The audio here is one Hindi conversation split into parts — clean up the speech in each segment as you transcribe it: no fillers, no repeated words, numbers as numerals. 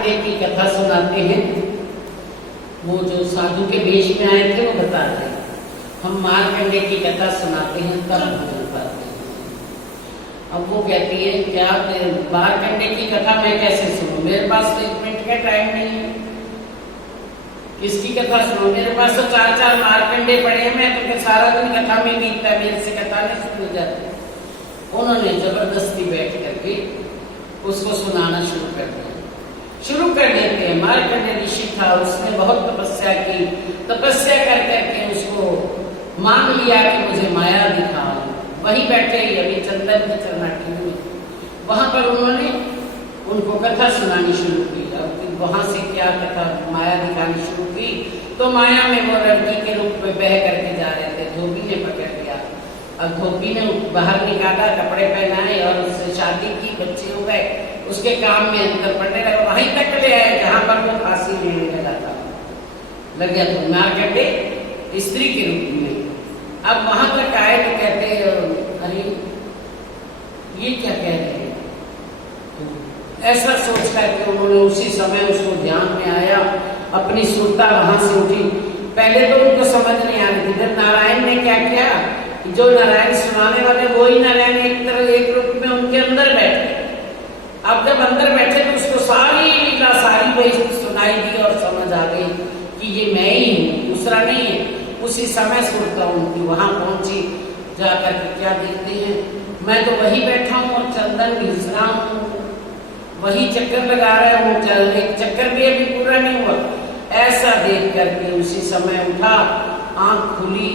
मारकंडे की कथा सुनाते हैं। वो जो साधु के वेश में आए थे वो बताते हैं, हम मारकंडे की कथा सुनाते हैं तब बोल पाते हैं। अब वो कहती है क्या मारकंडे की कथा मैं कैसे सुनूं, मेरे पास तो 1 मिनट का टाइम नहीं है, इसकी कथा सुनो, मेरे पास तो 4 मारकंडे पड़े हैं, मैं तो सारा दिन कथा में बीतता है, मेरे से कथा नहीं सुनी जाती। उन्होंने जबरदस्ती बैठ करके उसको सुनाना शुरू कर देते हैं। मारकंडे ऋषि था, उसने बहुत तपस्या की, तपस्या कर करके उसको मांग लिया कि मुझे माया दिखाओ। वहीं बैठे ही अभी चंदन की चरनाटी में, वहां पर उन्होंने उनको कथा सुनानी शुरू की। अब वहां से क्या कथा माया दिखानी शुरू की, तो माया में वो लड़की के रूप में बह करके जा रहे थे, धोबी ने पकड़ लिया। अब धोबी ने बाहर निकाला, कपड़े पहनाए और उससे शादी की, बच्चे हो गए, उसके काम में अंतर पड़ने लगा। वहीं तक ले आए जहां पर वो फांसी लेने लगा था, लग गया तो मारकंडे स्त्री के रूप में। अब वहां तक आए तो कहते अरे ये क्या कह रहे हैं, ऐसा सोच करके उन्होंने उसी समय उसको ध्यान में आया, अपनी सुरता वहां से उठी। पहले तो उनको समझ नहीं आ रही थी, फिर नारायण ने क्या किया, जो नारायण सुनाने वाले वो ही नारायण एक रूप में उनके अंदर बैठे। अब जब अंदर बैठे तो उसको सारी लीला सारी वही सुनाई दी और समझ आ गई कि ये मैं ही हूँ, दूसरा नहीं है। उसी समय सुरता उनकी वहां पहुंची, जाकर के क्या देखते हैं, मैं तो वही बैठा हूँ और चंदन घिस रहा हूँ, वही चक्कर लगा रहे हूँ, चल एक चक्कर भी अभी पूरा नहीं हुआ। ऐसा देख करके उसी समय उठा, आंख खुली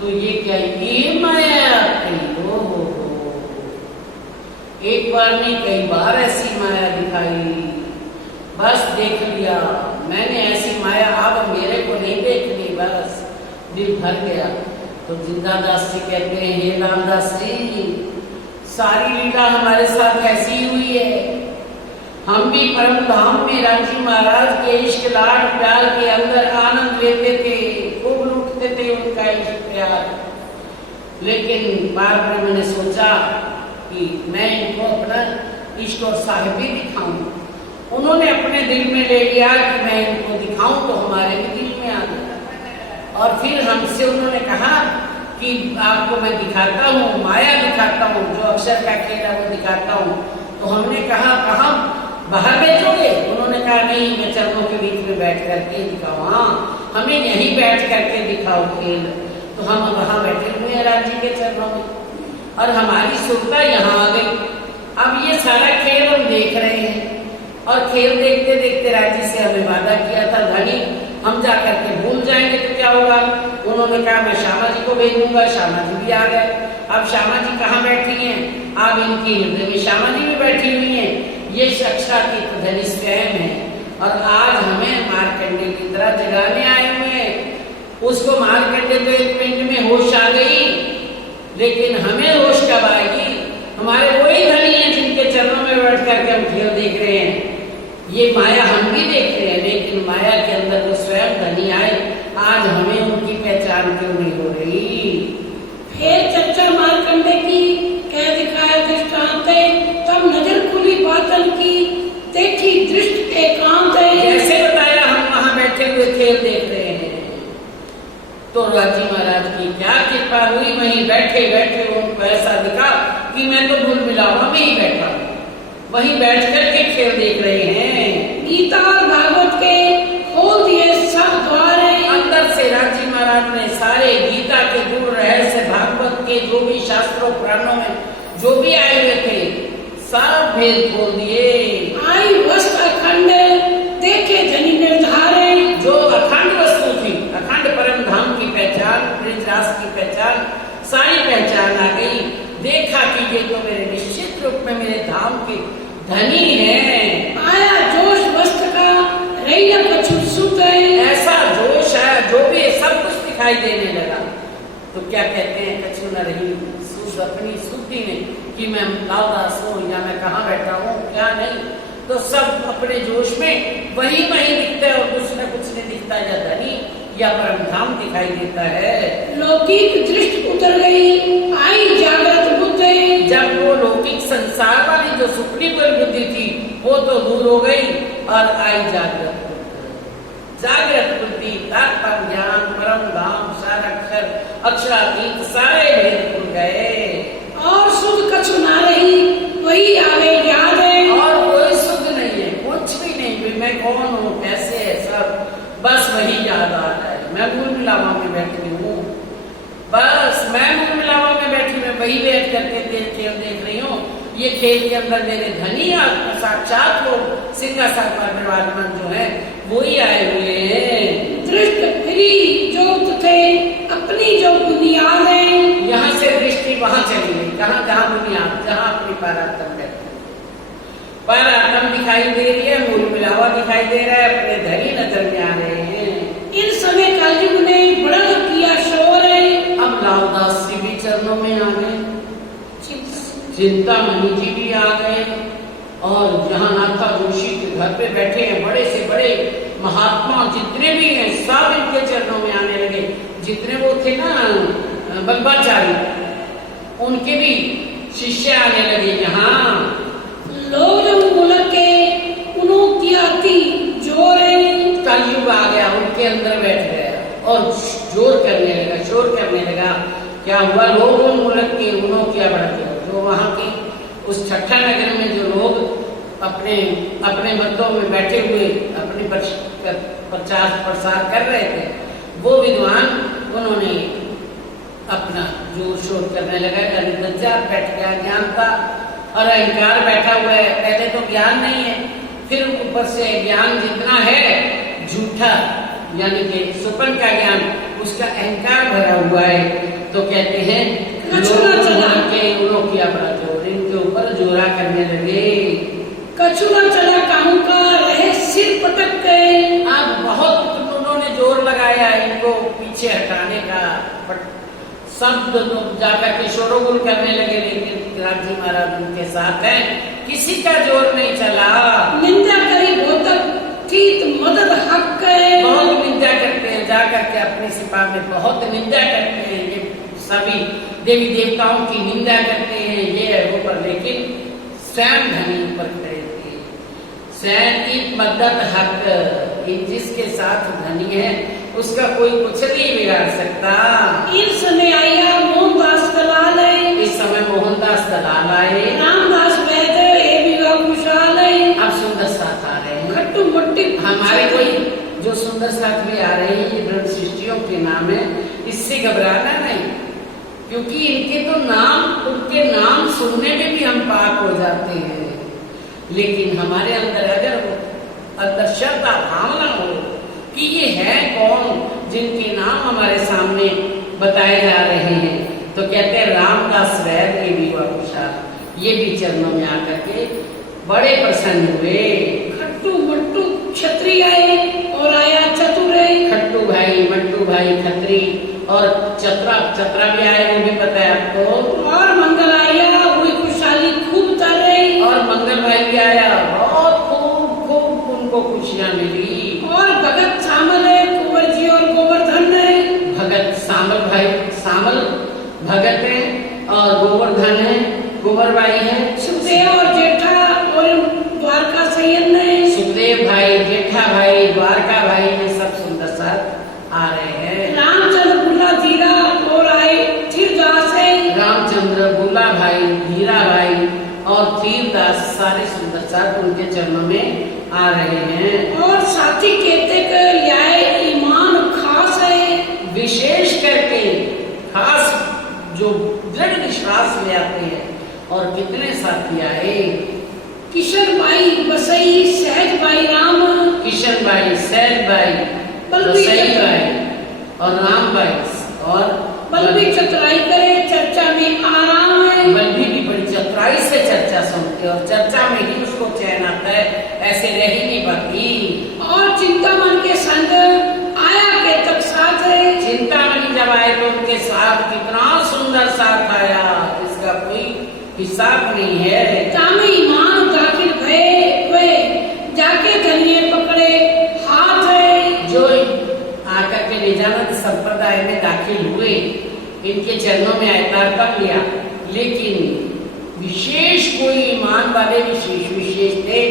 तो ये क्या, ये माया आती। ओ हो, एक बार नहीं कई बार ऐसी माया दिखाई, बस देख लिया मैंने ऐसी माया, अब मेरे को नहीं देखनी, बस दिल भर गया। तो जिंदादास जी कहते हैं, हे रामदास जी, सारी लीला हमारे साथ ऐसी हुई है, हम भी परम धाम में राजी महाराज के इश्क लाड प्यार के अंदर आनंद लेते थे, खूब लूटते थे उनका इश्क प्यार। लेकिन बाद में मैंने सोचा कि मैं इनको अपना इश्क और साहिबी दिखाऊं। उन्होंने अपने दिल में ले लिया कि मैं इनको दिखाऊं, तो हमारे भी दिल में आ गया। और फिर हमसे उन्होंने कहा कि आपको मैं दिखाता हूँ, माया दिखाता हूँ, जो अक्षर का खेल है वो दिखाता हूँ। तो हमने कहा कहाँ बाहर भेजोगे? उन्होंने कहा नहीं, मैं चरणों के बीच में बैठ करके दिखाओ। हाँ, हमें यहीं बैठ करके दिखाओ खेल। तो हम वहां बैठे हुए हैं राज जी के चरणों में, और हमारी सुरता यहाँ आ गई। अब ये सारा खेल हम देख रहे हैं, और खेल देखते देखते राज जी से हमें वादा किया था, धनी हम जा करके भूल जाएंगे तो क्या होगा। उन्होंने कहा मैं श्यामा जी को भेजूंगा। श्यामा जी भी आ गए। अब श्यामा जी कहाँ बैठी हैं? अब इनकी हृदय में श्यामा जी भी बैठी हुई हैं। ये साक्षात धनी स्वयं है, और आज हमें मारकंडे की तरह जगाने आए हुए हैं। उसको मारकंडे तो 1 मिनट में होश आ गई, लेकिन हमें होश कब आएगी? हमारे वही धनी हैं जिनके चरणों में बैठ करके हम खेल देख रहे हैं। ये माया हम भी देख रहे हैं, लेकिन माया के अंदर वो स्वयं धनी आए। आज हमें उनकी पहचान क्यों नहीं हो रही? फिर चच्चा मारकंडे की कह दिखाया दृष्टांत, तब नजर खुली बातन की, देखी दृष्टि एकांत। जैसे बताया हम वहां बैठे हुए खेल देख रहे हैं, तो राजी महाराज की क्या कृपा हुई, वहीं बैठे बैठे उनको ऐसा दिखा कि मैं तो भूल मिलावा में ही बैठा हूँ, वहीं बैठ करके खेल देख रहे हैं। गीता और भागवत के खोल दिए सब द्वार। अंदर से राजी महाराज ने सारे गीता के गुण रहस्य, भागवत के जो भी शास्त्रों पुराणों में जो भी आए हुए थे, सब भेद खोल दिए। आई वस्तु अखंड, देखे धनी निर्धारे। जो अखंड वस्तु थी, अखंड परम धाम की पहचान, ब्रजराज की पहचान, सारी पहचान आ गई। देखा कि ये तो मेरे निश्चित रूप में मेरे धाम के धनी है। आया जोश वस्त्र का, रही न कछु सुत। ऐसा जोश आया, जो भी सब कुछ दिखाई देने लगा। तो क्या कहते हैं, कछु न रही सुध, अपनी शुद्धि में कि मैं लाउदास हूँ या मैं कहाँ बैठा हूँ, क्या नहीं। तो सब अपने जोश में वही दिखता है, और कुछ न कुछ नहीं दिखता, या धनी या परम धाम दिखाई देता है। लौकिक दृष्टि उतर गई, आई जागृत बुद्धि। जब वो लौकिक संसार वाली जो सुप्रीम बुद्धि थी वो तो दूर हो गई और आई जागृत बुद्धि, तात्पर्य ज्ञान, परम धाम, सार अक्षर, अक्षरातीत सारे भेद खुल गए और सुध कछु ना रही, वही आगे याद है। और कोई सुध नहीं है, कुछ भी नहीं, भी मैं कौन हूँ, कैसे है, सब बस वही याद आ रहा है। मैं मूल मिलावा में बैठी हूँ, बस मैं मूल मिलावा में बैठी, मैं वही बैठ करके खेल देख रही हूँ। ये खेल के अंदर मेरे धनी साक्षात लोग सिंहासन पर विराजमान जो है वो ही आए हुए हैं। दृष्ट फिरी जो थे अपनी जो बुनियाद है, यहाँ से दृष्टि वहां चली गई, कहाँ जहाँ बुनियाद, जहाँ अपनी पारातम है, पारातम दिखाई दे रही है, मूल मिलावा दिखाई दे रहा है, अपने धनी नजर में आ रहे हैं। इन समय कलयुग ने बड़ा किया शोर है। अब लालदास जी भी चरणों में आ गए, चिंतामणि जी भी आ गए, और जहाँ नाथा जोशी के घर पे बैठे हैं बड़े से बड़े महात्मा जितने भी हैं सब इनके चरणों में आने लगे। जितने वो थे ना बल्बाचारी, उनके भी शिष्य आने लगे। यहाँ लोग जो मुल्क के उन्हों की आती जोर है, कलयुग आ गया, उनके अंदर बैठ गया और जोर करने लगा, शोर करने लगा। क्या हुआ, लोग उन मुल्क के उन्हों क्या बढ़ते, जो वहाँ के उस छठा नगर में जो लोग अपने अपने मतों में बैठे हुए अपने प्रचार प्रसार कर रहे थे, वो विद्वान उन्होंने अपना जोर शोर करने लगा। दज्जाल बैठ गया, ज्ञान था और अहंकार बैठा हुआ है। पहले तो ज्ञान नहीं है, फिर ऊपर से ज्ञान जितना है झूठा, यानी कि सुपन का ज्ञान, उसका अहंकार भरा हुआ है। तो कहते हैं लोग किया बड़ा जोर, इनके ऊपर जोरा करने लगे। कछुआ चला काहू का रहे सिर पटक गए। अब बहुत उन्होंने जोर लगाया इनको पीछे हटाने का, बट सब जाकर के शोरगुल करने लगे, लेकिन राजी महाराज उनके साथ हैं, किसी का जोर नहीं चला। निंदा करी बहुत ठीक मदद हक है, बहुत निंदा करते हैं, जाकर के अपने सिपा में बहुत निंदा करते हैं। ये सभी देवी देवताओं की निंदा करते हैं, ये है वो पर, लेकिन स्वयं धनी पर खड़े थे। स्वयं की मदद हक, जिसके साथ धनी है उसका कोई कुछ नहीं बिगाड़ सकता। इस समय आया मोहनदास दलाल है, इस समय मोहनदास दलाल आए, रामदास वैद्य कुशाल है। अब सुंदर साथ आ रहे हैं, खट्टू मट्टी हमारे कोई जो सुंदर साथ भी आ रहे हैं, ये ब्रह्म सृष्टियों के नाम है, इससे घबराना नहीं, क्योंकि इनके तो नाम, उनके नाम सुनने में भी हम पाक हो जाते हैं। लेकिन हमारे अंदर अगर श्रद्धा भावना हो कि ये है कौन जिनके नाम हमारे सामने बताए जा रहे हैं, तो कहते हैं रामदास वैद्य के विवाह कुशाल, ये भी चरणों में आकर के बड़े प्रसन्न हुए। खट्टू मट्टू क्षत्रिय आए और आया चतुर है, खट्टू भाई, मट्टू भाई खत्री, और चतरा भी आए, वो भी पता है आपको। और मंगल आया, हुई खुशहाली खूब तर रही, और मंगल भाई भी आया, बहुत खूब खूब उनको खुशियाँ मिली। और भगत सामल है, कुंवर जी और गोवर्धन है। भगत सामल भाई, सामल भगत है और गोवर्धन है, गोवरबाई है। सुखदेव और जेठा और द्वारका सयन है। सुखदेव भाई, जेठा भाई, द्वारका भाई, ये सब सुंदर साथ आ रहे हैं। रामचंद्र बुला धीरा और आए धीरदास है। रामचंद्र, बुला भाई, धीरा भाई और धीरदास सारे सुंदर साथ उनके चरणों में आ रहे हैं। और साथी कहते कि ईमान खास है, विशेष करके खास जो दृढ़ विश्वास ले आते हैं। और कितने साथी आए, किशन भाई बसई, सहज भाई राम, किशन भाई, सहज भाई, बसई भाई और राम भाई, और बल्बी चतुराई करे, चर्चा में आराम है। बल्बी भी बड़ी चतुराई से चर्चा सुनते और चर्चा में ही उसको चैन आता है, ऐसे रह ही नहीं पाती। और चिंतामन के संग आया के तक साथ है। चिंतामणि जब आए तो उनके साथ कितना सुंदर साथ आया, इसका कोई हिसाब नहीं है। तामे ईमान दाखिल भय जाके धनिये पकड़े हाथ है। जो आकर के निजानंद संप्रदाय में दाखिल हुए, इनके चरणों में अवतार लिया, लेकिन विशेष कोई ईमान वाले विशेष थे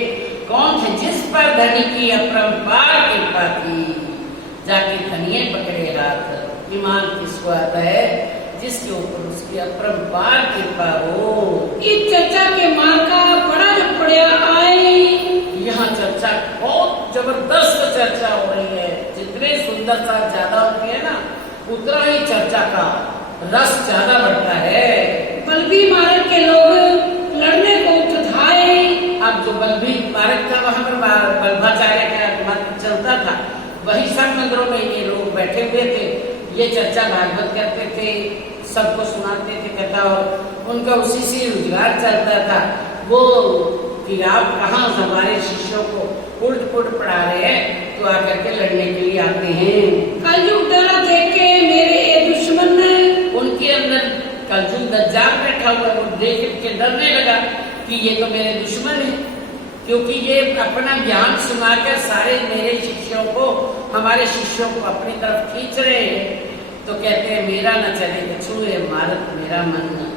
कौन थे जिस पर धनी की अपरंपार कृपा थी, जाके धनिये पकड़े हाथ। ईमान किसको आता है? जिसके ऊपर उसकी अपरंपार कृपा हो। इस चर्चा के मार का बड़ा जो पड़िया आए, यहाँ चर्चा बहुत जबरदस्त चर्चा हो रही है। जितने सुंदरता ज्यादा होती है ना, उतना ही चर्चा का रस ज्यादा बढ़ता है। बलबी मार्ग के लोग लड़ने को उठाए। अब जो बलबी मार्ग था वहां पर बल्भाचार्य का मत चलता था, वही सब नगरों में ये लोग बैठे हुए थे, ये चर्चा भागवत करते थे, सबको सुनाते थे कथा, और उनका उसी से रोजगार चलता था। वो कि आप कहाँ हमारे शिष्यों को उल्ट पुल्ट पढ़ा रहे हैं, तो आकर के लड़ने के लिए आते हैं। कलयुग डरा देख के मेरे ये दुश्मन ने, उनके अंदर कलयुग दज्जाल बैठा हुआ, वो देख के डरने लगा कि ये तो मेरे दुश्मन है, क्योंकि ये अपना ज्ञान सुनाकर सारे मेरे शिष्यों को, हमारे शिष्यों को अपनी तरफ खींच रहे हैं। तो कहते हैं मेरा न चले तो छूए मारत मेरा मन न।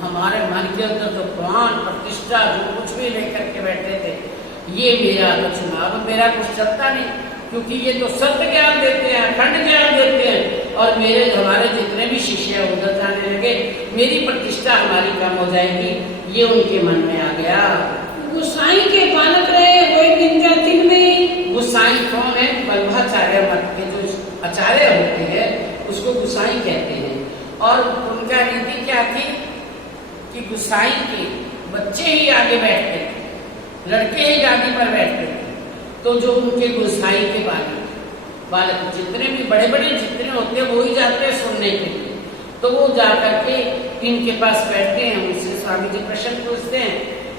हमारे मन के अंदर तो प्राण प्रतिष्ठा जो कुछ भी लेकर के बैठे थे, ये मेरा तो चुनाव, मेरा कुछ चलता नहीं, क्योंकि ये तो सत्य ज्ञान देते हैं, अखंड ज्ञान देते हैं, और मेरे हमारे जितने भी शिष्य हैं उधर जाने लगे, मेरी प्रतिष्ठा हमारी कम हो जाएगी, ये उनके मन में आ गया। गुसाई के बालक रहे वही निंजा दिन में। गुसाई कौन है? बल्भाचार्य मत के जो आचार्य होते हैं उसको गुसाई कहते हैं। और उनका रीति क्या थी कि गुसाई के बच्चे ही आगे बैठते थे, लड़के ही गादी पर बैठते थे। तो जो उनके गुसाई के बालक जितने भी बड़े बड़े जितने होते हैं वो ही जाते हैं सुनने के लिए। तो वो जाकर के इनके पास बैठते हैं, उनसे स्वामी जी प्रश्न पूछते हैं,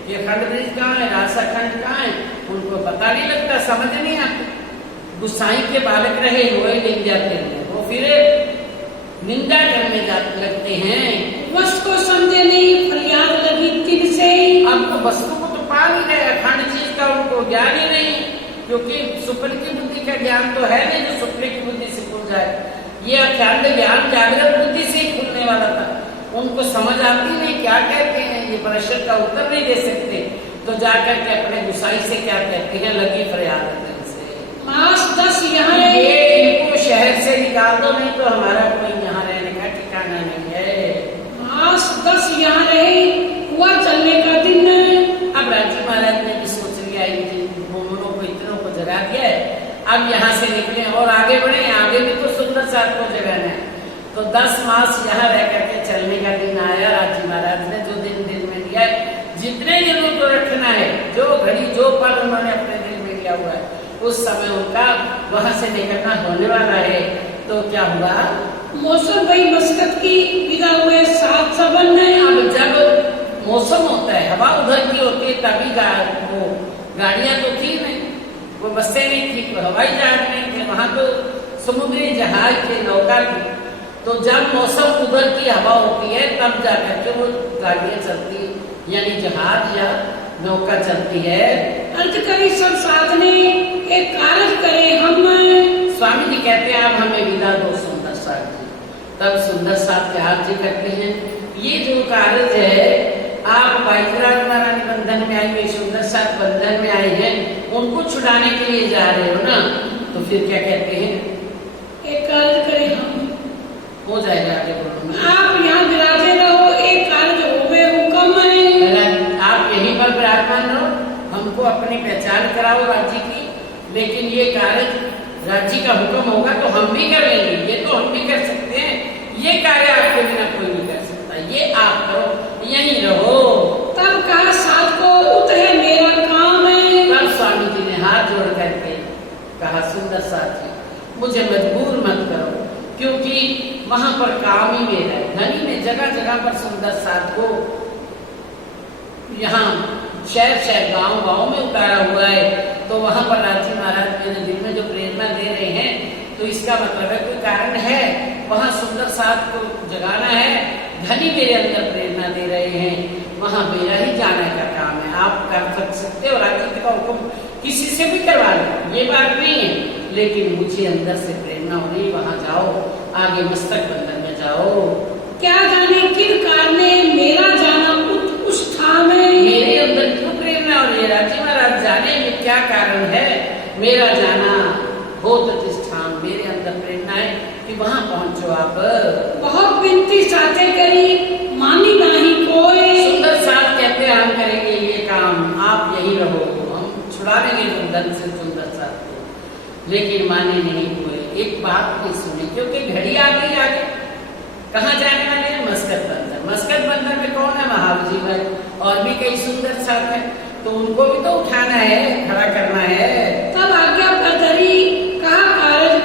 ये खंड ब्रिज कहाँ है, रासा खंड कहाँ है? उनको पता नहीं लगता, समझ नहीं आता। गुसाई के बालक रहे वही लेके जाते हैं, वो फिर निंदा करने जाते लगते हैं। वस्तु को समझे नहीं, फरियाद लगी तिन से। अब तो वस्तु को तो पा नहीं रहे, अखंड चीज का उनको ज्ञान ही नहीं, क्योंकि स्वप्न की बुद्धि का ज्ञान तो है नहीं जो स्वप्न की बुद्धि से खुल जाए। ये अखंड ज्ञान जागृत बुद्धि से ही खुलने वाला था, उनको समझ आती नहीं क्या कहते हैं, ये प्रश्न का उत्तर नहीं दे सकते। तो जाकर के अपने गुसाई से क्या कहते हैं, लगी फरियाद से मास 10 यहाँ ये इनको शहर से निकाल दो, नहीं तो हमारा कोई यहाँ रहने का ठिकाना नहीं है। मास 10 यहाँ रहे, हुआ चलने का दिन। अब राजी महाराज ने भी सोच लिया मोमनों को इतनों को जगा दिया है, अब यहाँ से निकले और आगे बढ़े, आगे भी तो सुंदर साथ को जगाना है। तो 10 मास यहाँ रह करके चलने का दिन आया। राजी महाराज ने जो दिन में लिया, जितने दिनों को रखना है, जो घड़ी जो पल उन्होंने अपने दिल में लिया हुआ है, उस समय उनका वहां से निकलना होने वाला है। तो क्या हुआ, मौसम भाई मस्कत की विदा हुए 7 सबन ने। अब जब मौसम होता है, हवा उधर की होती है, तभी वो गाड़ियां तो थी नहीं, वो बसें नहीं थी, कोई हवाई जहाज नहीं थे, वहां तो समुद्री जहाज थे, नौका थी। तो जब मौसम उधर की हवा होती है तब जाकर के वो गाड़ियां चलती, यानी जहाज या नौका चलती है। अर्थ करी सब साधने एक कार्य करे हम। स्वामी जी कहते हैं आप हमें विदा दो सुंदर साथ जी। तब सुंदर साथ के हाथ जी करते हैं, ये जो कार्य है, आप बाईकराज महारानी बंधन में आई हुई, सुंदर साथ बंधन में आए हैं, उनको छुड़ाने के लिए जा रहे हो ना, तो फिर क्या कहते हैं, एक कार्य करे हम। हो जाएगा आगे बोलो। आप यहाँ विराजे रहो, एक कार्य होवे हुक्म है। आप यहीं पर विराजमान रहो, हमको अपनी पहचान कराओ राज्य की, लेकिन ये कार्य राज्य का हुक्म होगा तो हम भी कर लेंगे, ये तो हम भी कर सकते हैं, ये कार्य आपके बिना कोई नहीं कर सकता, ये आप करो, यहीं रहो। तब कहा साथ को उतरे मेरा काम है। तब स्वामी जी ने हाथ जोड़ करके कहा, सुंदर साथी मुझे मजबूर मत करो, क्योंकि वहां पर काम ही मेरा है। धनी ने जगह जगह पर सुंदर साथ को यहाँ शहर गांव में उतारा हुआ है, तो वहां पर राजी महाराज मेरे दिल में जो प्रेरणा दे रहे हैं, तो इसका मतलब है कोई कारण है, वहां सुंदर साथ को जगाना है, धनी मेरे अंदर प्रेरणा दे रहे हैं, वहां मेरा ही जाने का काम है। आप कर सकते हो, राज्य का हुक्म किसी से भी करवा लो, ये बात नहीं है, लेकिन मुझे अंदर से प्रेरणा हो रही, वहां जाओ, आगे मस्तक बंधन में जाओ। क्या जाने किन कारणे मेरा जाना उस ठाम है। मेरे अंदर क्यों प्रेरणा हो रही है, राजी महाराज जाने में क्या कारण है मेरा जाना हो प्रतिष्ठान, मेरे अंदर प्रेरणा है कि वहाँ पहुँचो आप। बहुत विनती साथे करी मानी नहीं कोई। सुंदर साथ कहते हम करेंगे ये काम, आप यही रहो, हम छुड़ा देंगे सुंदर से सुंदर साथ को, लेकिन माने नहीं हुए, एक बात नहीं सुनी, क्योंकि घड़ी आ गई आगे। कहाँ जाने वाले हैं? मस्कत बंदर। मस्कत बंदर में कौन है? महावीर जी भाई, और भी कई सुंदर साथ हैं, तो उनको भी तो उठाना है, खड़ा करना है। तब आज्ञा पदरी कहा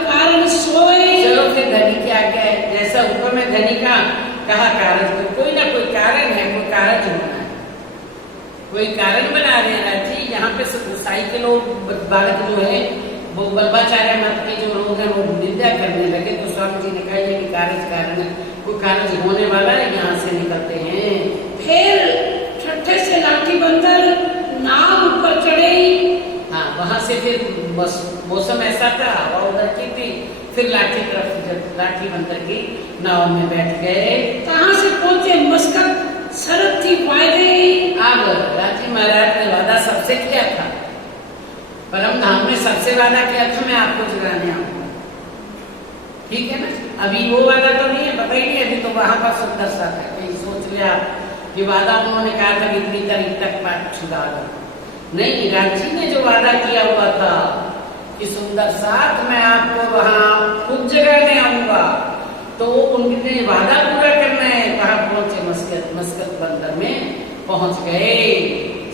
कारण सोए। चलो फिर धनी की आज्ञा है, जैसा ऊपर में धनी का कहा कारण, तो कोई ना कोई कारण है, कोई कारण होना है, कोई कारण बना रहे हैं जी। यहाँ पे साई के लोग बालक जो है वो बल्बाचार्य मत के जो लोग हैं वो निंदा करने लगे, तो स्वामी जी ने कहा ये कारण है, कोई कारण होने वाला है, यहाँ से निकलते हैं। फिर छठे से लाठी बंदर नाव ऊपर चढ़े। हाँ, वहां से फिर मौसम ऐसा था, हवा उधर की थी, फिर लाठी तरफ जब लाठी बंदर की नाव में बैठ गए, कहाँ से पहुंचे मस्कत, शरत थी वायदे। अब राजी महाराज ने वादा सबसे किया था, परम धाम में सबसे वादा किया था मैं आपको जुड़ाने आऊंगा, ठीक है ना। अभी वो वादा तो नहीं है, पता ही नहीं, अभी तो वहां पर सुंदर सा था, कहीं सोच लिया कि वादा उन्होंने कहा था इतनी तारीख तक पाठ छुड़ा दो, नहीं, राजी ने जो वादा किया हुआ था कि सुंदर साथ मैं आपको वहां खूब जगाने आऊंगा, तो उनके वादा पूरा करना है। कहा पहुंचे? मस्कत बंदर में पहुंच गए।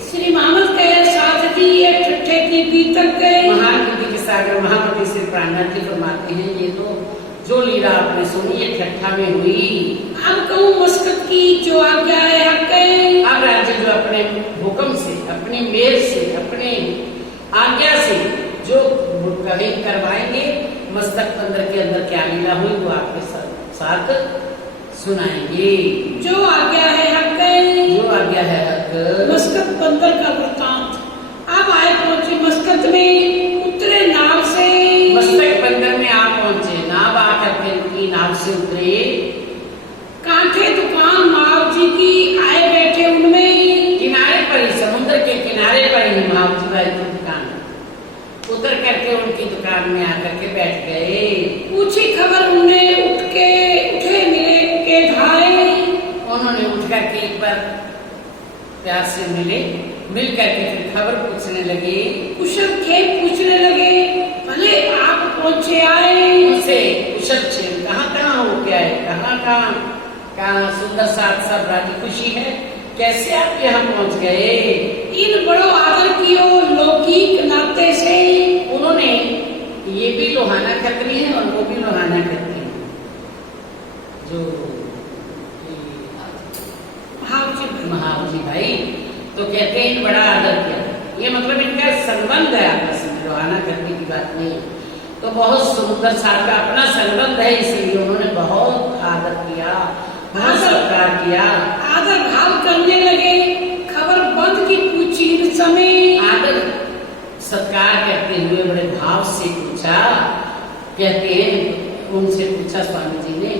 श्री मामद के साथ दी ये ठट्ठे की बीतक गए। महान बुद्धि के सागर महापति श्री प्राणनाथ जी फरमाते हैं, ये तो जो लीला आपने सुनी ये ठट्ठा में हुई। अब कहूँ मस्कत की जो आज्ञा है हक है। अब राज्य जो अपने हुक्म से, अपनी मेल से, अपने आज्ञा से जो कभी करवाएंगे, मस्तक बंदर के अंदर क्या लीला हुई वो आपके साथ सुनाएंगे। जो आज्ञा है हक है। जो आज्ञा है हक। मस्कत बंदर का वृतांत। अब आए पहुंचे मस्कत में, उतरे नाव से। मस्तक बंदर में आप पहुंचे, नाव आकर के उनकी नाव से उतरे। कांठे दुकान माव जी की आए बैठे उनमें। किनारे पर ही, समुद्र के किनारे पर ही माव जी भाई की दुकान, उतर करके उनकी दुकान में आकर के बैठ गए। पूछी खबर उन्हें, उठे मिले के धाए। उन्होंने उठ करके एक बार प्यार से मिल करके फिर खबर पूछने लगे, कुशल खेप पूछने लगे, भले आप पहुंचे आए। उनसे कुशल क्षेम कहाँ हो गया है, कहाँ सुंदर साथ सब राजी खुशी है, कैसे आप यहाँ पहुंच गए। इन बड़ो आदर कियो लौकिक नाते से। उन्होंने, ये भी लोहाना खत्री है और वो भी लोहाना खत्री है, जो महावजी भाई, तो कहते हैं बड़ा आदर किया, ये मतलब इनका संबंध है आपस में, लोहाना खत्री की बात नहीं है, तो बहुत सुंदर साथ का अपना संबंध है, इसलिए उन्होंने बहुत आदर किया, बहुत सत्कार किया। आदर भाव करने लगे, खबर बंद की पूछी समय। आदर सत्कार करते हुए बड़े भाव से पूछा, कहते हैं उनसे पूछा स्वामी जी ने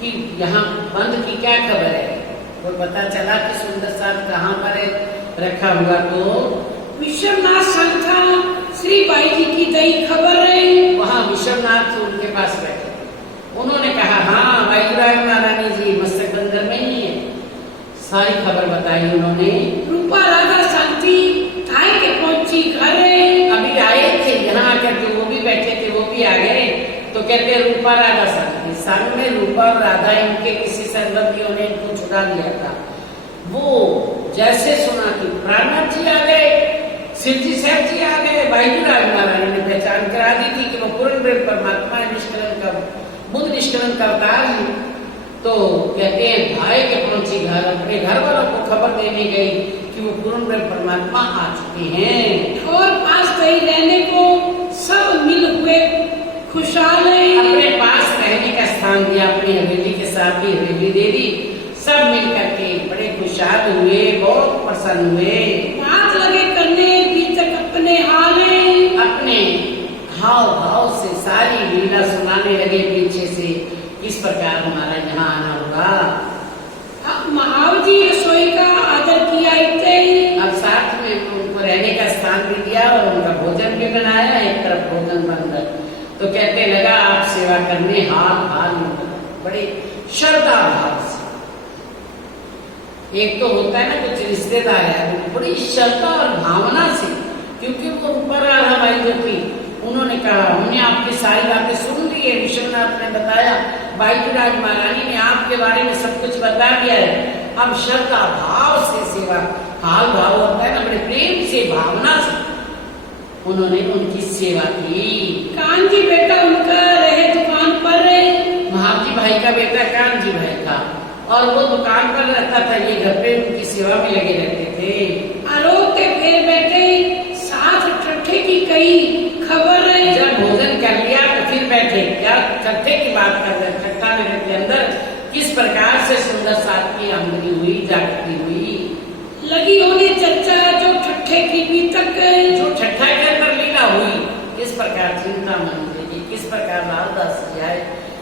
कि यहाँ बंद की क्या खबर है, तो पता चला कि सुंदर साथ कहाँ पर है रखा हुआ, तो विश्वनाथ संस्था श्री बाई जी की दई खबर है। वहाँ विश्वनाथ उनके पास बैठे, उन्होंने कहा हाँ वायुराज महारानी जी मस्तक बंदर में ही है, सारी खबर बताई उन्होंने। रूपा राधा शांति थाई के पहुंची घर। अभी आए थे यहाँ आकर के, वो भी बैठे थे, वो भी आ गए, तो कहते रूपा राधा शांति, संग में रूपा और राधा इनके किसी संबंधियों ने इनको छुड़ा दिया था। वो जैसे सुना कि प्राणनाथ जी आ गए, सिद्धि साहब जी आ गए, वायुराज महारानी ने पहचान करा दी थी कि वो पूर्ण ब्रह्म परमात्मा निष्कलन का बुद्ध निष्कलन का अवतार है। तो कहते हैं भाई के पहुंची घर, अपने घर वालों को खबर देने गई कि वो पूर्ण ब्रह्म परमात्मा आ चुके हैं, और पास कहीं रहने को सब मिल हुए खुशहाल है। अपने पास रहने का स्थान दिया, अपनी हवेली के साथ ही हवेली दे दी, सब मिल करके बड़े खुशहाल हुए, बहुत प्रसन्न हुए। बात लगे करने बीतक अपने हाल अपने हाव भाव से सारी लीला सुनाने लगे पीछे से, किस प्रकार हमारा यहाँ आना होगा। महावजी रसोई का आदर किया, अब साथ में उनको रहने का स्थान भी दिया और उनका तो कहते लगा आप सेवा करने हाल हाल में बड़े श्रद्धा भाव से। एक तो होता है ना कुछ रिश्तेदार है बड़ी श्रद्धा और भावना से, क्योंकि वो ऊपर राधा बाई जो थी उन्होंने कहा हमने आपकी सारी बातें सुन ली है, विश्वनाथ ने बताया, बाईजीराज महारानी ने आपके बारे में सब कुछ बता दिया है। अब श्रद्धा भाव से सेवा, हाल भाव होता है ना, बड़े प्रेम से भावना से उन्होंने उनकी सेवा की। कानजी बेटा उनका रहे दुकान पर महाजी भाई का बेटा कानजी भाई था और वो दुकान पर रहता था, ये घर पे उनकी सेवा में लगे रहते थे। आरोप के फिर बैठे साथ ठट्ठे की कई खबर जब भोजन कर लिया तो फिर बैठे, क्या ठट्ठे की बात कर रहे, ठट्ठा मेरे के अंदर किस प्रकार से सुंदर साथ की आमदनी हुई, जागृति हुई। लगी होने चर्चा जो ठट्ठे की भी तक जो ठट्ठा के अंदर लीला हुई, किस प्रकार चिंता मन की, किस प्रकार लालदास जाए,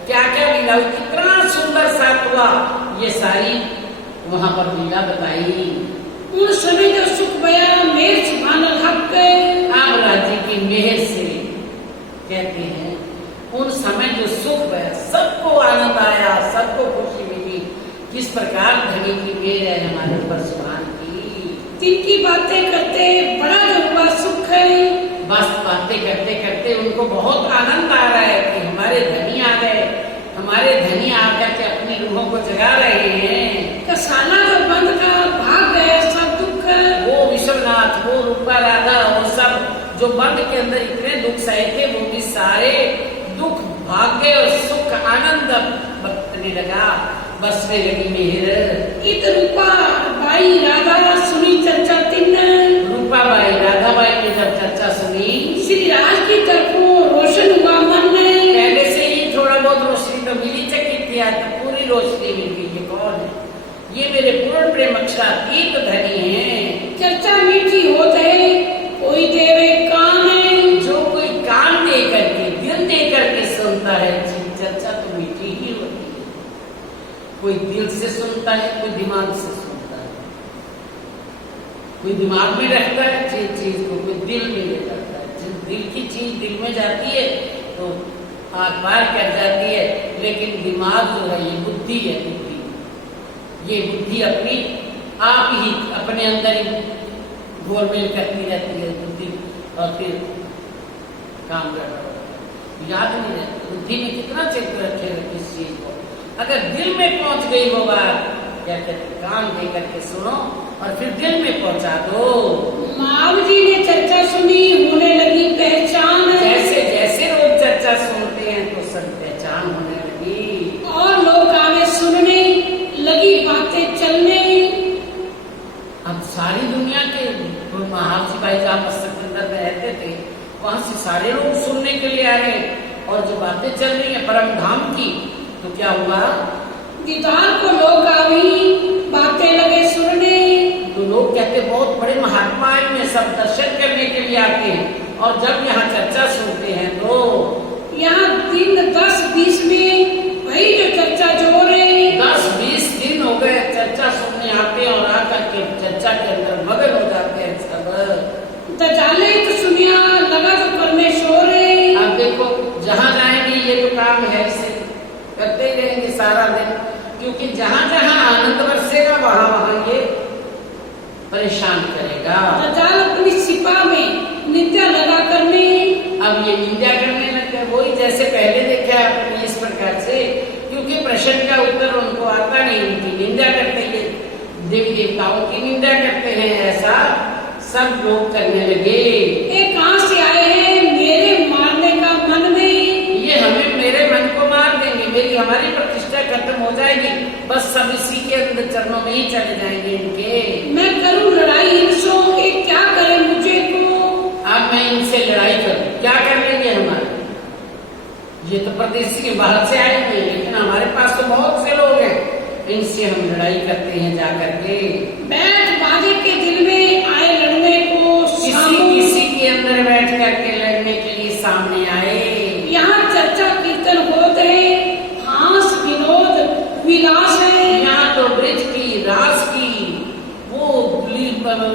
क्या क्या लीला हुई, कितना सुंदर साथ हुआ, ये सारी वहाँ पर लीला बताई। उन समय जो सुख बया मेर सुभान हक आप राज्य की मेहर से कहते हैं उन समय जो सुख बया, सबको आनंद आया, सबको खुशी मिली, किस प्रकार धनी की मेहर है हमारे ऊपर सुभान की। तिनकी बातें करते बड़ा जो हुआ सुख है, बस बातें करते करते उनको बहुत आनंद आ रहा है कि हमारे धनी आ गए, हमारे धनी आकर के अपनी रूहों को जगा रहे हैं। कसाला जो बंद का भाग गए सब दुख, वो विश्वनाथ, वो रूपा राधा, वो सब जो बंद के अंदर इतने दुख सहे थे, वो भी सारे दुख भाग गए और सुख आनंद बरतने लगा, बसने लगी मेहर। इत रूपा बाई राधा सुनी चर्चा तिन, रूपा बाई राधा बाई ने जब चर्चा सुनी, श्री राज की तरफों रोशन हुआ मन, पहले से ही थोड़ा बहुत रोशनी तो मिली, चकित किया तो पूरी रोशनी मिल गई। ये कौन है? ये मेरे पूर्ण प्रेम अक्षरातीत धनी है। चर्चा मीठी होत है कोई देवे कान है, जो कोई कान दे करके, दिल दे करके सुनता है, चर्चा तो मीठी ही होती है। कोई दिल से सुनता है, कोई दिमाग से सुनता है, कोई दिमाग में रखता है चीज को, कोई दिल में ले जाता है। दिल की चीज दिल में जाती है तो आर पार कर जाती है, लेकिन दिमाग जो है ये बुद्धि है, बुद्धि, ये बुद्धि अपनी आप ही अपने अंदर ही गोलमेल करती रहती है बुद्धि, और फिर काम करना याद नहीं रहता। बुद्धि में कितना चित्र रखेगा किस चीज को, अगर दिल में पहुंच गई वो बात, क्या कहते कान दे करके सुनो और फिर दिल में पहुंचा दो। माव जी ने चर्चा सुनी होने लगी पहचान, जैसे जैसे रोज चर्चा सुनते हैं तो सब पहचान होने लगी और लोग आगे सुनने लगी, बातें चलने। अब सारी दुनिया के महाजी भाई जहाँ मस्तक के अंदर में रहते थे, वहां से सारे लोग सुनने के लिए आ रहे, और जो बातें चल रही है परम धाम की, तो क्या हुआ, दीदार को लोग अभी बातें लगे सुनने, तो लोग कहते बहुत बड़े महात्मा में सब दर्शन करने के लिए आते हैं, और जब यहाँ चर्चा सुनते हैं तो यहाँ दिन 10-20 में वही जो चर्चा जोर है, 10-20 दिन हो गए चर्चा सुनने आते हैं, और आकर के चर्चा के अंदर मगन हो जाते हैं सब। दजाले तो सुनिया लगा तो करने शोर है। अब देखो जहाँ जाएंगे ये जो काम है इसे करते ही रहेंगे सारा दिन, क्योंकि जहाँ जहाँ आनंद बरसेगा वहाँ वहाँ ये परेशान करेगा। दजाल अपनी सिपा में नित्य लगा करने, अब ये निंदा करने लगते, वही जैसे पहले देखा आपने इस प्रकार से, क्योंकि प्रश्न का उत्तर उनको आता नहीं, उनकी निंदा करते हैं, देवी देवताओं की निंदा करते हैं, ऐसा सब लोग करने लगे। ये कहाँ से आए हैं मेरे मारने का मन में, ये हमें मेरे मन को मार देंगे, मेरी हमारी प्रतिष्ठा खत्म हो जाएगी, बस सब इसी के अंदर चरणों में ही चले जाएंगे इनके। मैं करूँ लड़ाई इनसों, ये क्या करे मुझे को, अब मैं इनसे लड़ाई करूं, क्या कर लेंगे हमारे, ये तो प्रदेश के बाहर से आए हुए, लेकिन हमारे पास तो बहुत से लोग हैं, इनसे हम लड़ाई करते हैं जाकर के। बैठ बाजे के दिल में आए लड़ने को, किसी के अंदर बैठ करके लड़ने के लिए सामने आए। यहाँ चर्चा कीर्तन होते हैं, हास विनोद विलास है, यहाँ तो ब्रिज की रास की वो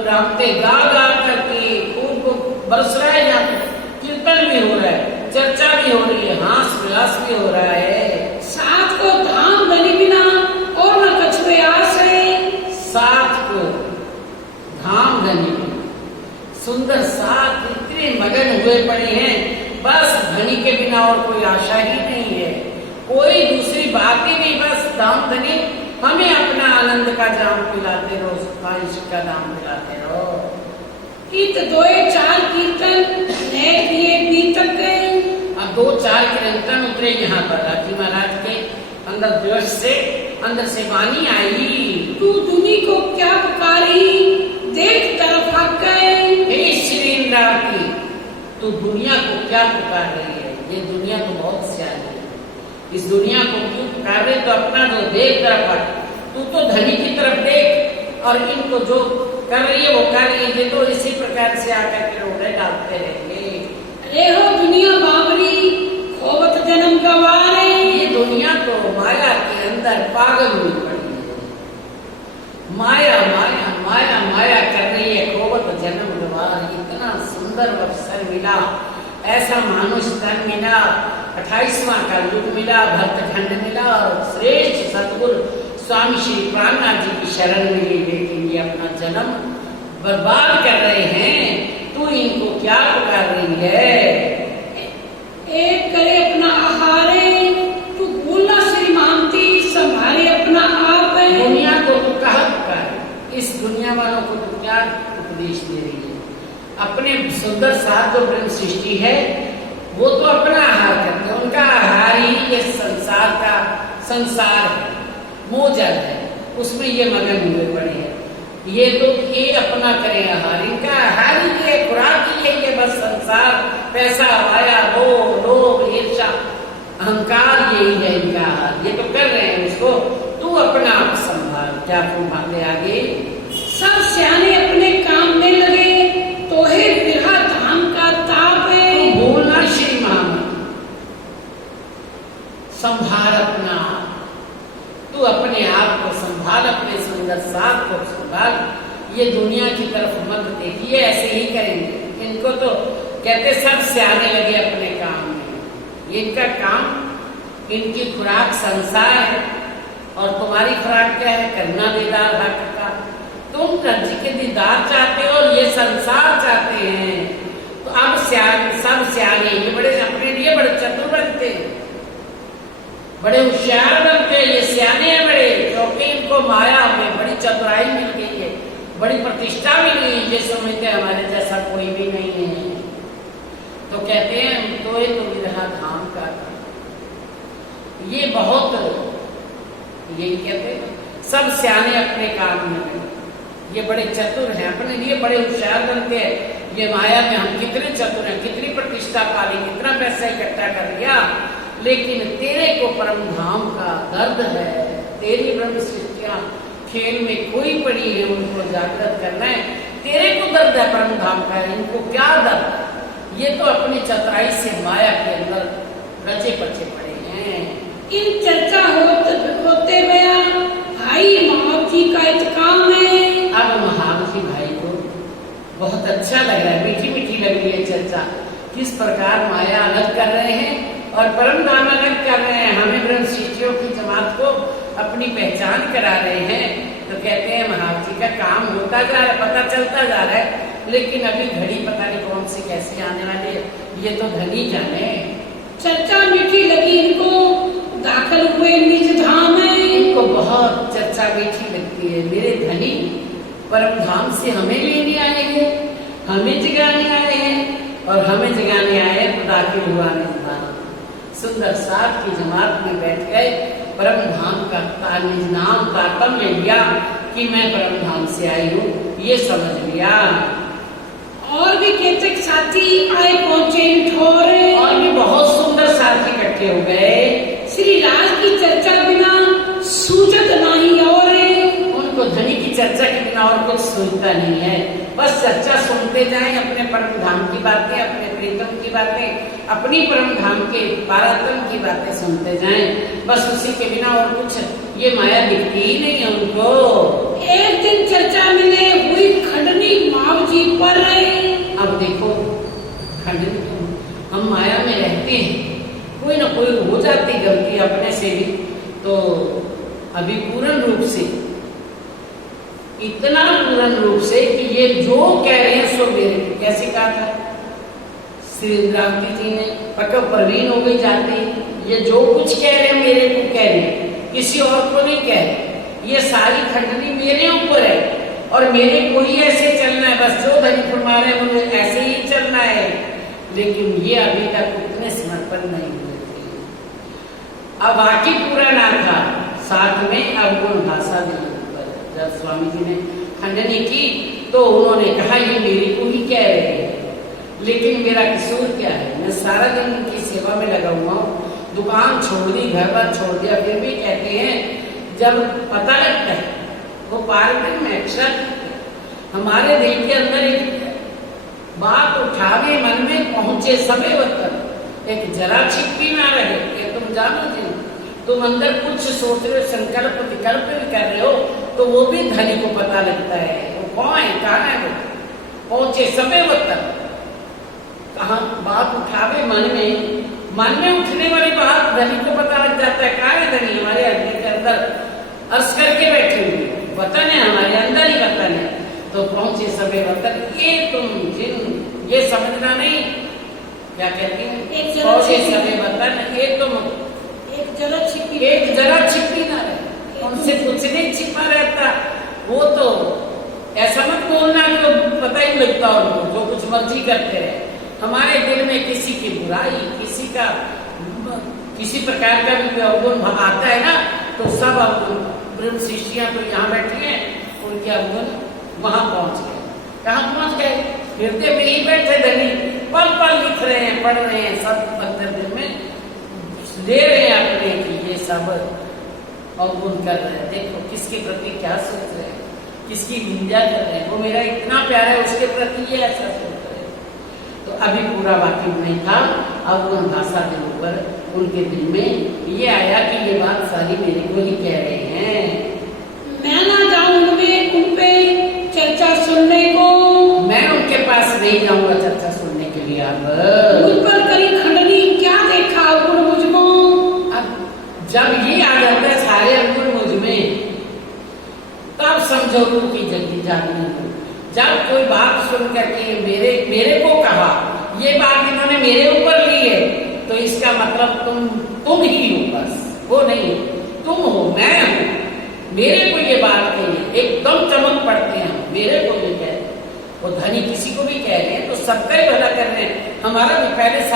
रामते गा गा करके खूब बरस रहा है, यहाँ कीर्तन भी हो रहा है, चर्चा भी हो रही है, हास विलास भी हो रहा है। साथ को धाम धनी बिना और न कछुए आस है। साथ को धाम धनी सुंदर साथ इतने मगन हुए पड़े हैं, बस धनी के बिना और कोई आशा ही नहीं है, कोई दूसरी बात ही नहीं। बस दाम धनी हमें अपना आनंद का जाम पिलाते रहो, ख्वाहिश का दाम पिलाते रहो। इत दोए चार कीर्तन नए किए बीतक गए। अब 2-4 कीर्तन उतरे यहाँ पर राजी महाराज के अंदर दिवस से अंदर से वाणी आई, तू दुनी को क्या पुकारी देख तरफ हक गए। हे श्री इंद्रावती, तू दुनिया को क्या पुकार रही है? ये दुनिया तो बहुत सियानी है, इस दुनिया को क्यों पुकार रहे? तो अपना जो देख तरफ हट, तू तो धनी की तरफ देख, और इनको जो कर रही है वो कर रही है, ये तो इसी प्रकार से आकर के रोड़े डालते रहेंगे। अरे हो दुनिया बाबरी खोवत जन्म गवारे। ये दुनिया तो माया के अंदर पागल हुई पड़ी है, माया माया माया माया कर रही है, खोवत जन्म गवार। इतना सुंदर अवसर मिला, ऐसा मानुष तन मिला, 28वां का युग मिला, भक्तखंड मिला, और श्रेष्ठ सतगुरु स्वामी श्री प्राणनाथ जी की शरण मिली, लेकिन ये अपना जन्म बर्बाद कर रहे हैं। तू इनको क्या पुकार रही है? एक करे अपना आहारे, तू बोला श्री मानती संभाले अपना आप। दुनिया को तू कहा पुकार, इस दुनिया वालों को तू क्या उपदेश दे रही है? अपने सुंदर साथ जो ब्रह्म सृष्टि है वो तो अपना आहार करते हैं, उनका आहार ही ये संसार का संसार है, मोजल है, उसमें ये मगन हुए पड़े हैं। ये लोग ये अपना करें आहार, इनका आहार ही ये, खुराक ही है ये, बस संसार, पैसा, माया, लोभ, ईर्ष्या, अहंकार, यही है इनका आहार। ये तो कर रहे हैं उसको, तू अपना आप संभाल। क्या भागे आगे? सब सियाने अपने काम में लगे, तोहे विरहा धाम का ताप है। तू बोलना श्री महामन, संभाल अपना, तू अपने आप को संभाल, अपने सुंदर साथ को संभाल। ये दुनिया की तरफ मत देखिए, ऐसे ही करेंगे। इनको तो कहते सब सियाने लगे अपने काम में, इनका काम, इनकी खुराक संसार है, और तुम्हारी खुराक क्या है? करना दीदार हक का। तुम रज्जी के दीदार चाहते हो और ये संसार चाहते हैं, तो अब सब सियाने, ये बड़े अपने लिए बड़े चतुर बनते हैं, बड़े होशियार बनते हैं, ये सियाने हैं बड़े, क्योंकि इनको माया में बड़ी चतुराई मिल गई है, बड़ी प्रतिष्ठा मिल गई, ये समझते हमारे जैसा कोई भी नहीं है। तो कहते हैं तो ये तो विरहा धाम का, ये बहुत, यही कहते हैं सब सियाने अपने काम में, ये बड़े चतुर हैं, अपने लिए बड़े होशियार बनते हैं। ये माया में हम कितने चतुर हैं, कितनी प्रतिष्ठा पाली, कितना पैसा इकट्ठा कर लिया, लेकिन तेरे को परम धाम का दर्द है, तेरी ब्रह्म सृष्टियां खेल में खोई पड़ी है, उनको जागृत करना है। तेरे को दर्द है परम धाम का, इनको क्या दर्द? ये तो अपनी चतुराई से माया के अंदर रचे पचे पड़े हैं। इन चर्चा होते गया भाई महावती का काम है। अब महावती भाई को बहुत अच्छा लग रहा है, मीठी मीठी लग रही है चर्चा, किस प्रकार माया अलग कर रहे हैं और परम धाम अलग कर रहे हैं, हमें ब्रह्म सृष्टियों की जमात को अपनी पहचान करा रहे हैं। तो कहते हैं महावती का काम होता जा रहा है, पता चलता जा रहा है, लेकिन अभी घड़ी पता नहीं कौन सी कैसी आने वाली है, ये तो धनी जाने। चर्चा मीठी लगी इनको, दाखिल हुए निज धाम में। इनको बहुत चर्चा मीठी लगती है, मेरे धनी परम धाम से हमें लेने आए हैं, हमें जगाने आए हैं, और हमें जगाने आए तो दाखिल हुआ निज धाम। सुंदर साथ की जमात में बैठ गए, परम धाम का निज नाम तारतम्य लिया कि मैं परम धाम से आई हूँ, ये समझ लिया। और भी केतक साथी आए पहुंचे ठोरे, और भी बहुत सुंदर साथी इकट्ठे हो गए। श्री राज की चर्चा बिना सूझत नहीं, और उनको धनी की चर्चा के बिना और कुछ सूझता नहीं है, बस चर्चा सुनते जाएं, अपने परम धाम की बातें, अपने प्रीतम की बातें, अपनी परम धाम के पारातम की बातें सुनते जाएं, बस उसी के बिना और कुछ ये माया दिखती ही नहीं है उनको। एक दिन चर्चा में हुई खंडनी मावजी पर। अब देखो खंडनी, हम माया में रहते हैं, कोई ना कोई हो जाती गलती अपने से भी। तो अभी पूर्ण रूप से, इतना पूर्ण रूप से कि ये जो कह रहे हैं सो मेरे को कैसे कहा था श्री इंद्रावती जी ने, पक्का प्रवीण हो गई जाती, ये जो कुछ कह रहे हैं मेरे को कह रहे हैं, किसी और को नहीं कह रहे। ये सारी खंडनी मेरे ऊपर है और मेरे को ही ऐसे चलना है, बस जो धनी फरमा रहे हैं मुझे ऐसे ही चलना है। लेकिन ये अभी तक उतने समर्पण नहीं हुए थे। अब बाकी पूरा ना था, साथ में अवगुण भाषा भी ऊपर। जब स्वामी जी ने खंडनी की तो उन्होंने कहा ये मेरे को ही कह रहे हैं, लेकिन मेरा कसूर क्या है? मैं सारा दिन उनकी सेवा में लगा हुआ हूँ, दुकान छोड़ दी, घर बार छोड़ दिया, फिर भी कहते हैं जब पता लगता है वो पार्वती में अक्षर हमारे दिल के अंदर एक बात उठावे, मन में पहुंचे सबे वतन, एक जरा छिपी ना रहे कि तुम जानो जी, तुम अंदर कुछ सोच रहे हो, संकल्प विकल्प भी कर रहे हो, तो वो भी धनी को पता लगता है वो कौन है, कहाँ है वो, पहुंचे सबे वतन। कहाँ बात उठावे मन में उठने वाली बात धनी को पता लग जाता है। कहाँ है धनी? हमारे हृदय के अंदर अर्ज करके बैठे हुए, वतन है हमारे अंदर ही वतन है। तो पहुंचे सबे वतन, ये तुम जिन ये समझना नहीं, क्या कहती है, पहुंचे सबे वतन, ये तुम एक जरा छिपी ना रहे, उनसे कुछ नहीं छिपा रहता। वो तो ऐसा मत बोलना कि पता ही लगता उनको, जो कुछ मर्जी करते रहे। हमारे दिल में किसी की बुराई, किसी प्रकार का भी अवगुण आता है ना, तो सब अवगुण, ब्रह्म शिष्यां तो यहाँ बैठी हैं, उनके अवगुण वहां पहुंच गए। कहाँ पहुंच गए? हृदय में ही बैठे धनी, पल पल लिख रहे हैं, पढ़ रहे हैं, सब अंदर दिल में ले रहे हैं अपने की ये सब अवगुण कर रहे हैं। देखो किसके प्रति क्या सोच रहे हैं, किसकी निंदा कर रहे हैं। वो मेरा इतना प्यारा है, उसके प्रति ये ऐसा सोच रहे हैं। तो अभी पूरा वाकिफ नहीं था, अवगुण भाषा के ऊपर उनके दिल में ये आया कि ये बात सारी मेरे को ही कह रहे हैं। मैं ना जाऊं उन पे चर्चा सुनने को, मैं उनके पास नहीं जाऊंगा चर्चा सुनने के लिए। अब मुझ पर करी खंडनी, क्या देखा अवगुण मुझमें? अब जब ये आ जाता है सारे अवगुण मुझ में, तब समझो की जल्दी जागनी हो। जब कोई बात सुन करके मेरे को कहा, ये बात इन्होंने मेरे ऊपर ली है, तो इसका मतलब तुम ही हो, बस वो नहीं, तुम हो, मैं हूं। मेरे को ये बात कही, एकदम चमक पड़ते हैं, मेरे को भी कह रहे, वो धनी किसी को भी कह रहे हैं तो सबका ही भला कर रहे हैं। हमारा भी पहले